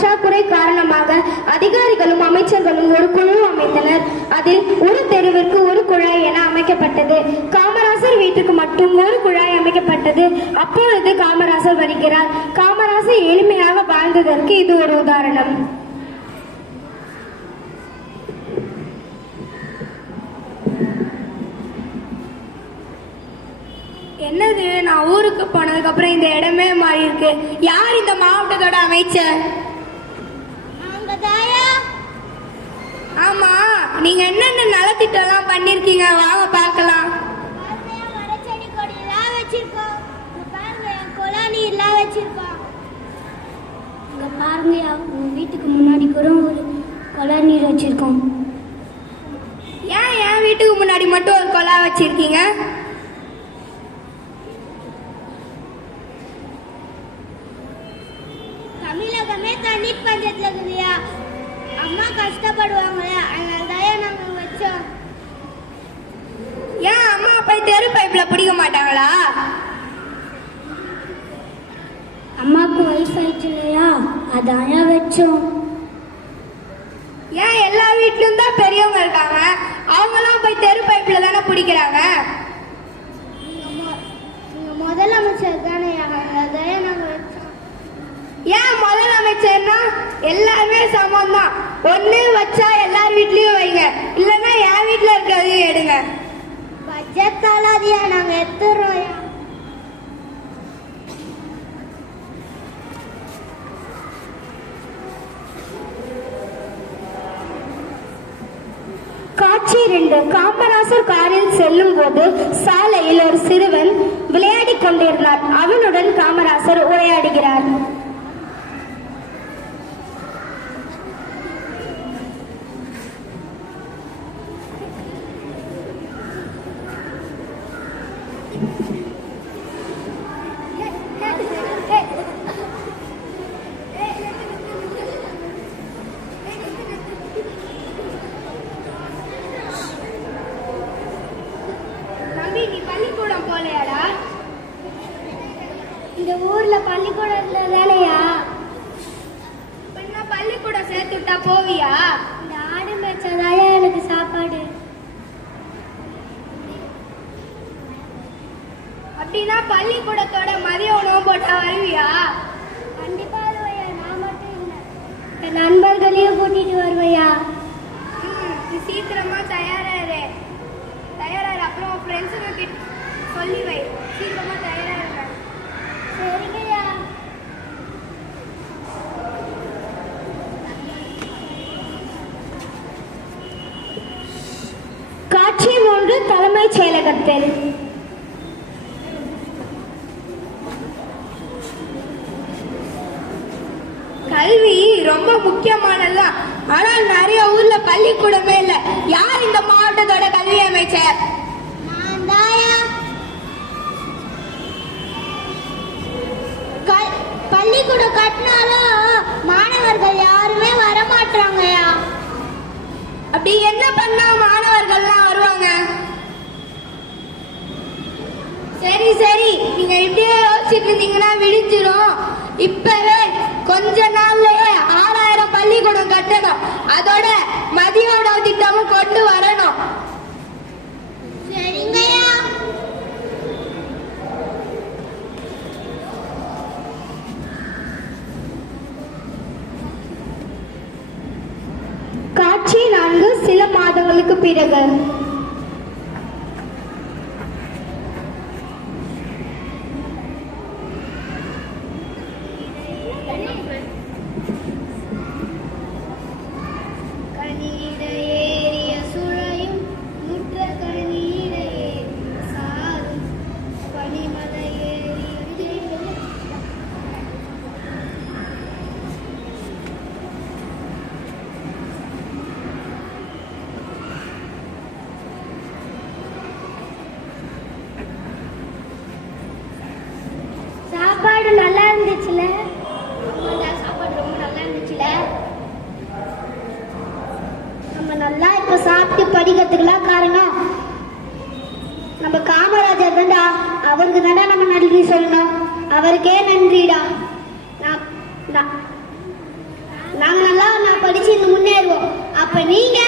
பற்றாக்குறை காரணமாக அதிகாரிகளும் அமைச்சர்களும் ஒரு குழு அமைத்தனர். அதில் ஒரு தெருவிற்கு ஒரு குழாய் என அமைக்கப்பட்டது. காமராசர் வீட்டுக்கு மட்டும் ஒரு குழாய் அமைக்கப்பட்டது. அப்பொழுது காமராசர் வருகிறார். காமராசர் எளிமையாக வாழ்ந்ததற்கு இது ஒரு உதாரணம். என்னது, நான் ஊருக்கு போனதுக்கு அப்புறம் இந்த இடமே மாறி இருக்கு. யார் இந்த மாவட்டத்தோட அமைச்சர்? ஆமா, நீங்க என்னென்ன நலத்திட்டம் எல்லாம் பண்ணிருக்கீங்க, வாங்க பார்க்கலாம். பாருங்கயா, உங்க வீட்டுக்கு முன்னாடி கூட ஒரு கொலை நீர் வச்சிருக்கோம். ஏன் என் வீட்டுக்கு முன்னாடி மட்டும் ஒரு கொலை வச்சிருக்கீங்க? தமிழகமே தண்ணீர் பஞ்சத்துல இருக்குதுயா. அம்மா கஷ்டப்படுவாங்களே, அதனாலதான் நாங்க வச்சோம். ஏன் அம்மா போய் தெரு பைப்ல பிடிக்க மாட்டாங்களா? அம்மாவுக்கு வயசாயிடுச்சு இல்லையா, அதான் வச்சோம். ஏன் எல்லா வீட்லயும் தான் பெரியவங்க இருக்காங்க, அவங்களாம் போய் தெரு பைப்ல தானே பிடிக்கிறாங்க. முதலமைச்சர் தானே, அதான் நாங்க வச்சோம். ஏன் முதலமைச்சர்னா எல்லாருமே சமம் தான். ஒண்ணு வச்சா எல்லார் வீட்லயும் வைங்க, இல்லன்னா என் வீட்டுல இருக்கிறதையும் எடுங்க. பட்ஜெட் காலாதியா, நாங்க எடுத்துறோம். காட்சி 2. காமராசர் காரில் செல்லும் போது சாலையில் ஒரு சிறுவன் விளையாடிக் கொண்டிருந்தார். அவனுடன் காமராசர் உரையாடுகிறார். நீ பள்ளிக்கூடம் போலையாடா? இந்த ஊர்ல பள்ளிக்கூடம் வேலையா? பள்ளிக்கூடம் சேர்த்து விட்டா போவியா? இந்த ஆடு மேய்ச்சாதாயா எனக்கு சாப்பாடு. அப்படின்னா பள்ளிக்கூடத்தோட மதிய உணவு போட்டா வருவியா? கண்டிப்பா வருவையா. நான் மட்டும் இல்லை, என் நண்பர்களையும் கூட்டிட்டு வருவையா. சீக்கிரமா தயாராரு. அப்புறம் ஃப்ரெண்ட்ஸுங்க கிட்ட சொல்லி வை, சீக்கிரமா தயாராக. சரிங்கய்யா. காட்சி 3. தலைமைச் செயலகத்தில். கல்வி ரொம்ப முக்கியமானதுதான், ஆனால் நிறைய ஊர்ல பள்ளிக்கூடமே இல்ல. யார் இந்த மாவட்டத்தோட கல்வி அமைச்சர்? பள்ளிக்கூடம் கட்டினாலும் மாணவர்கள் யாருமே வரமாட்டாங்கயா. அப்படி என்ன பண்ணா மாணவர்கள்லாம் வருவாங்க? சரி, நீங்க இப்படியே யோசிச்சுட்டு இருந்தீங்கன்னா விழிஞ்சிடும். இப்பவே கொஞ்ச நாள்லயே 6000 பள்ளிக்கூடம் கட்டணும். அதோட மதிய உணவு திட்டமும் கொண்டு வரணும். சரிங்கய்யா. காட்சி 4. சில மாதங்களுக்கு பிறகு. சாப்பாடு நல்லா இருந்துச்சுல? சாப்பாடு ரொம்ப நல்லா இருந்துச்சுல? நம்ம நல்லா இப்ப சாப்பிட்டு படிக்கிறதுக்குலாம் காரணம் நம்ம காமராஜர் தான்டா. அவருக்கு தான்டா நம்ம நன்றி சொல்லணும். அவருக்கே நன்றிடா. நாங்க நல்லா நான் படிச்சு இன்னும் முன்னேறுவோம். அப்ப நீங்க